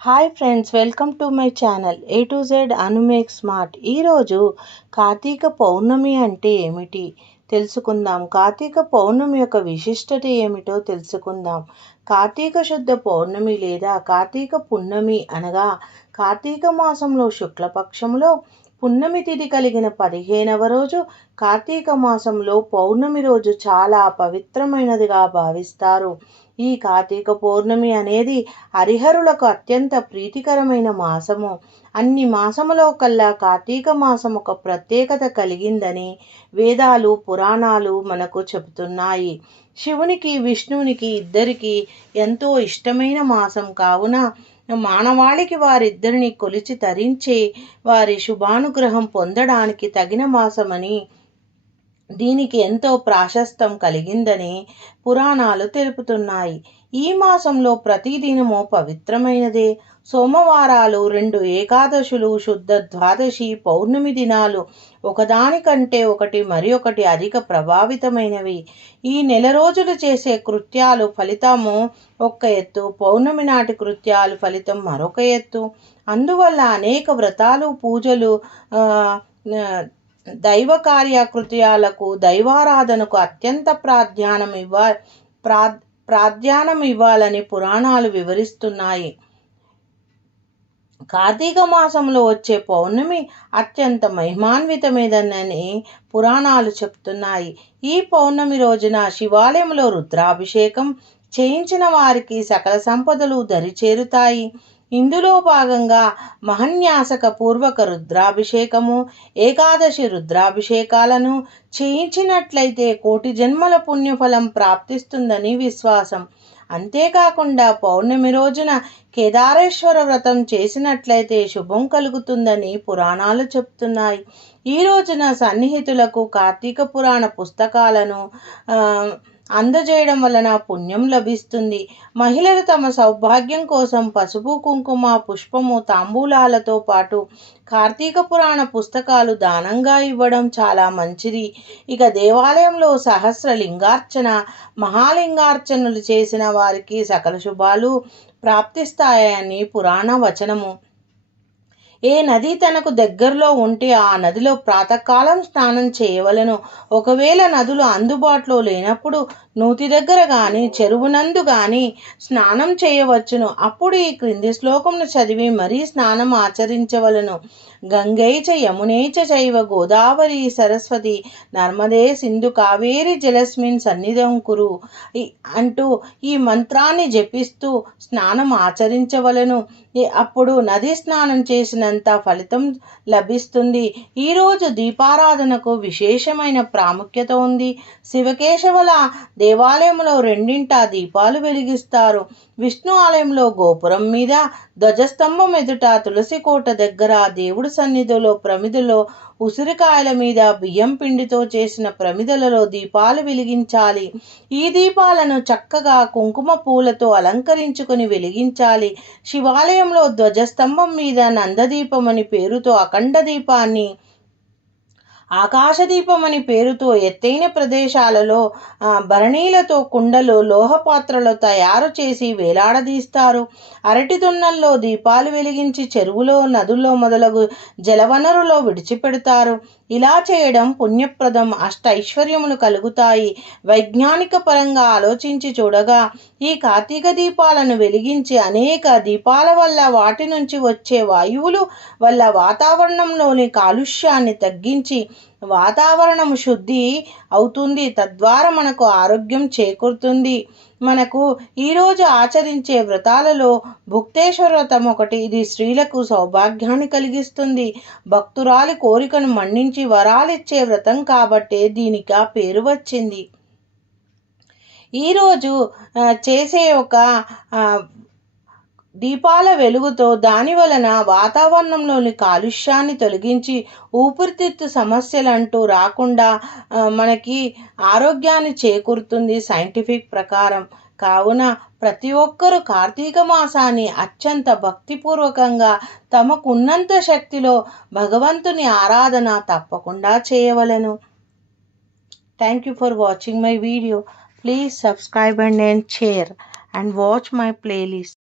Hi friends welcome to my channel A to Z అనుమేక్ smart ఈరోజు కార్తీక పౌర్ణమి అంటే ఏమిటి? తెలుసుకుందాం. కార్తీక పౌర్ణమి యొక్క విశిష్టత ఏమిటో తెలుసుకుందాం. కార్తీక శుద్ధ పౌర్ణమి లేదా కార్తీక పున్నమి అనగా కార్తీక మాసంలో శుక్లపక్షంలో పున్నమి తిథి కలిగిన పదిహేనవ రోజు కార్తీక మాసంలో పౌర్ణమి రోజు చాలా పవిత్రమైనదిగా భావిస్తారు. ఈ కార్తీక పౌర్ణమి అనేది హరిహరులకు అత్యంత ప్రీతికరమైన మాసము. అన్ని మాసములో కల్లా కార్తీక మాసం ఒక ప్రత్యేకత కలిగిందని వేదాలు పురాణాలు మనకు చెబుతున్నాయి. శివునికి విష్ణువునికి ఇద్దరికి ఎంతో ఇష్టమైన మాసం కావున మానవాళికి వారిద్దరిని కొలిచి తరించి వారి శుభానుగ్రహం పొందడానికి తగిన మాసమని దీనికి ఎంతో ప్రాశస్తం కలిగిందని పురాణాలు తెలుపుతున్నాయి. ఈ మాసంలో ప్రతిదినము పవిత్రమైనదే. సోమవారాలు రెండు ఏకాదశులు శుద్ధ ద్వాదశి పౌర్ణమి దినాలు ఒకదానికంటే ఒకటి మరి ఒకటి అధిక ప్రభావితమైనవి. ఈ నెల రోజులు చేసే కృత్యాలు ఫలితము ఒక్క ఎత్తు పౌర్ణమి నాటి కృత్యాలు ఫలితం మరొక ఎత్తు. అందువల్ల అనేక వ్రతాలు పూజలు దైవ కార్యకృత్యాలకు దైవారాధనకు అత్యంత ప్రాధాన్యం ఇవ్వ ప్రా ప్రాధాన్యం ఇవ్వాలని పురాణాలు వివరిస్తున్నాయి. కార్తీక మాసంలో వచ్చే పౌర్ణమి అత్యంత మహిమాన్వితమైనదని పురాణాలు చెప్తున్నాయి. ఈ పౌర్ణమి రోజున శివాలయంలో రుద్రాభిషేకం చేయించిన వారికి సకల సంపదలు దరిచేరుతాయి. ఇందులో భాగంగా మహన్యాసక పూర్వక రుద్రాభిషేకము ఏకాదశి రుద్రాభిషేకాలను చేయించినట్లయితే కోటి జన్మల పుణ్యఫలం ప్రాప్తిస్తుందని విశ్వాసం. అంతేకాకుండా పౌర్ణమి రోజున కేదారేశ్వర వ్రతం చేసినట్లయితే శుభం కలుగుతుందని పురాణాలు చెప్తున్నాయి. ఈ రోజున సన్నిహితులకు కార్తీక పురాణ పుస్తకాలను అందజేయడం వలన పుణ్యం లభిస్తుంది. మహిళలు తమ సౌభాగ్యం కోసం పసుపు కుంకుమ పుష్పము తాంబూలాలతో పాటు కార్తీక పురాణ పుస్తకాలు దానంగా ఇవ్వడం చాలా మంచిది. ఇక దేవాలయంలో సహస్ర లింగార్చన మహాలింగార్చనలు చేసిన వారికి సకల శుభాలు ప్రాప్తిస్తాయని పురాణ వచనము. ఏ నది తనకు దగ్గరలో ఉంటే ఆ నదిలో ప్రాతకాలం స్నానం చేయవలను. ఒకవేళ నదులు అందుబాటులో లేనప్పుడు నూతి దగ్గర కానీ చెరువునందు కానీ స్నానం చేయవచ్చును. అప్పుడు ఈ క్రింది శ్లోకంను చదివి మరీ స్నానం ఆచరించవలను. గంగైచ యమునైచ చైవ గోదావరి సరస్వతి. నర్మదే సింధు కావేరి జలస్మిన్ సన్నిధం కురు. అంటూ ఈ మంత్రాన్ని జపిస్తూ స్నానం ఆచరించవలను. అప్పుడు నది స్నానం చేసినంత ఫలితం లభిస్తుంది. ఈరోజు దీపారాధనకు విశేషమైన ప్రాముఖ్యత ఉంది. శివకేశవుల దేవాలయంలో రెండింట దీపాలు వెలిగిస్తారు. విష్ణు ఆలయంలో గోపురం మీద ధ్వజస్తంభం ఎదుట తులసి కోట దగ్గర దేవుడు సన్నిధిలో ప్రమిదలో ఉసిరికాయల మీద బియ్యం పిండితో చేసిన ప్రమిదలలో దీపాలు వెలిగించాలి. ఈ దీపాలను చక్కగా కుంకుమ పూలతో అలంకరించుకొని వెలిగించాలి. శివాలయంలో ధ్వజస్తంభం మీద నందదీపం అని పేరుతో అఖండ దీపాన్ని ఆకాశదీపం అని పేరుతో ఎత్తైన ప్రదేశాలలో భరణీలతో కుండలు లోహపాత్రలు తయారు చేసి వేలాడదీస్తారు. అరటి దున్నల్లో దీపాలు వెలిగించి చెరువులో నదుల్లో మొదలగు జలవనరులో విడిచిపెడతారు. ఇలా చేయడం పుణ్యప్రదం. అష్ట ఐశ్వర్యములు కలుగుతాయి. వైజ్ఞానిక పరంగా ఆలోచించి చూడగా ఈ కార్తీక దీపాలను వెలిగించి అనేక దీపాల వల్ల వాటి నుంచి వచ్చే వాయువులు వల్ల వాతావరణంలోని కాలుష్యాన్ని తగ్గించి వాతావరణం శుద్ధి అవుతుంది. తద్వారా మనకు ఆరోగ్యం చేకూరుతుంది. మనకు ఈరోజు ఆచరించే వ్రతాలలో భుక్తేశ్వర వ్రతం ఒకటి. ఇది స్త్రీలకు సౌభాగ్యాన్ని కలిగిస్తుంది. భక్తురాలి కోరికను మన్నించి వరాలిచ్చే వ్రతం కాబట్టే దీనికి ఆ పేరు వచ్చింది. ఈరోజు చేసే ఒక దీపాల వెలుగుతో దాని వలన వాతావరణంలోని కాలుష్యాన్ని తొలగించి ఊపిరితిత్తు సమస్యలు అంటూ రాకుండా మనకి ఆరోగ్యాన్ని చేకూరుతుంది సైంటిఫిక్ ప్రకారం. కావున ప్రతి ఒక్కరూ కార్తీక మాసాన్ని అత్యంత భక్తిపూర్వకంగా తమకున్నంత శక్తిలో భగవంతుని ఆరాధన తప్పకుండా చేయవలెను. Thank you for watching my video please subscribe and and share and watch my playlist